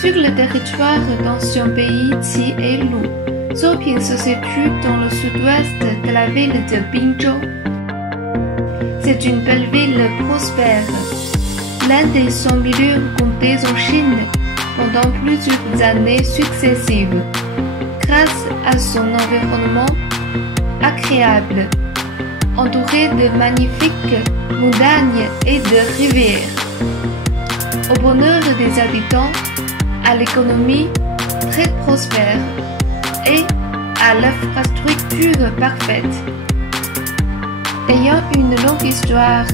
Sur le territoire d'ancien pays Qi et Lu, Zhouping se situe dans le sud-ouest de la ville de Binzhou. C'est une belle ville prospère, l'un des 100 milieux comptés en Chine pendant plusieurs années successives, grâce à son environnement agréable, entouré de magnifiques montagnes et de rivières. Au bonheur des habitants, à l'économie très prospère et à l'infrastructure parfaite. Ayant une longue histoire,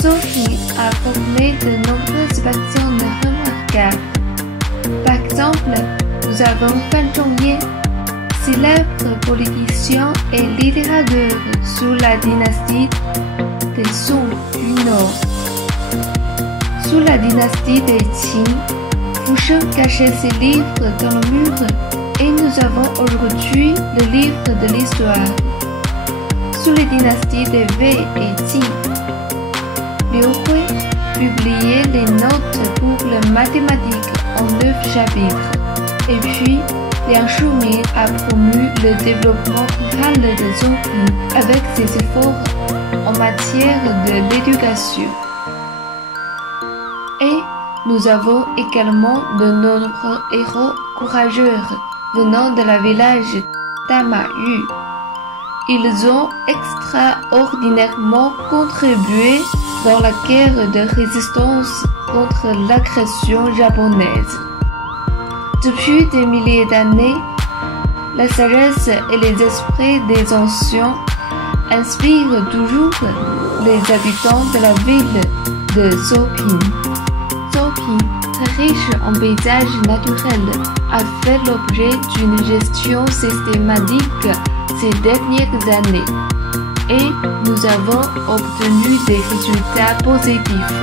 Zhouping a formé de nombreuses personnes remarquables. Par exemple, nous avons Fan Zhongyan, célèbre politicien et littérateur sous la dynastie des Song du Nord. Sous la dynastie des Qing, Fusheng cachait ses livres dans le mur et nous avons aujourd'hui le livre de l'histoire. Sous les dynasties des Wei et Qin, Liu Hui publiait les notes pour les mathématiques en 9 chapitres. Et puis, Liang Shuming a promu le développement rural de Zhouping avec ses efforts en matière de l'éducation. Et nous avons également de nombreux héros courageux venant de la village d'Amayu. Ils ont extraordinairement contribué dans la guerre de résistance contre l'agression japonaise. Depuis des milliers d'années, la sagesse et les esprits des anciens inspirent toujours les habitants de la ville de Zhouping. Zhouping, très riche en paysages naturels, a fait l'objet d'une gestion systématique ces dernières années et nous avons obtenu des résultats positifs.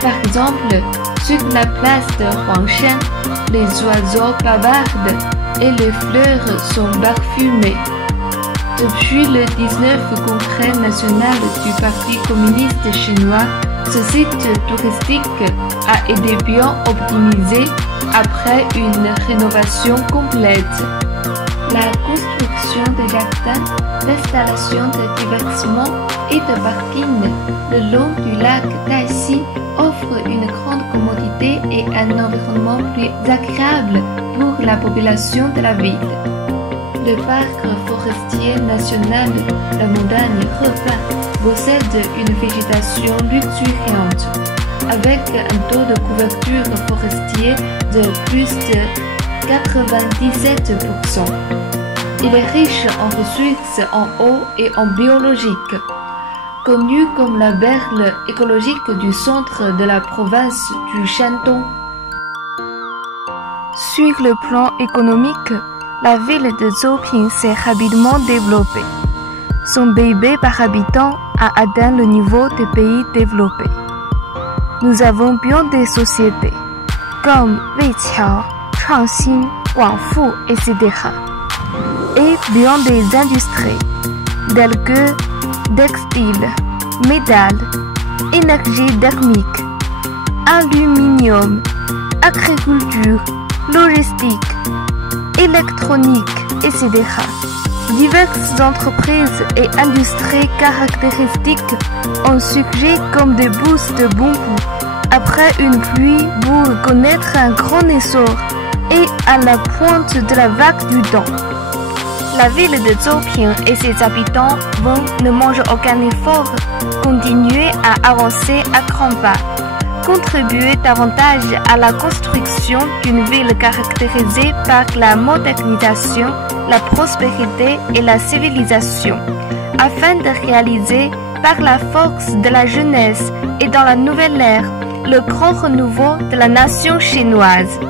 Par exemple, sur la place de Huangshan, les oiseaux bavardent et les fleurs sont parfumées. Depuis le 19 Congrès national du Parti communiste chinois, ce site touristique a été bien optimisé après une rénovation complète. La construction de jardins, l'installation de divertissements et de parkings le long du lac Daxi offre une grande commodité et un environnement plus agréable pour la population de la ville. Le parc forestier national La Montagne Refin possède une végétation luxuriante, avec un taux de couverture forestier de plus de 97%. Il est riche en ressources en eau et en biologique. Connu comme la perle écologique du centre de la province du Shandong. Sur le plan économique, la ville de Zhouping s'est rapidement développée. Son PIB par habitant a atteint le niveau des pays développés. Nous avons bien des sociétés comme Weiqiao, Changxin, Guangfu, etc. et bien des industries telles que textile, métal, énergie thermique, aluminium, agriculture, logistique, électronique, etc. Diverses entreprises et industries caractéristiques ont surgi comme des pousses de bambou après une pluie pour connaître un grand essor et à la pointe de la vague du temps. La ville de Zhouping et ses habitants vont, ne mangent aucun effort, continuer à avancer à grands pas, contribuer davantage à la construction d'une ville caractérisée par la modernisation, la prospérité et la civilisation, afin de réaliser par la force de la jeunesse et dans la nouvelle ère le grand renouveau de la nation chinoise.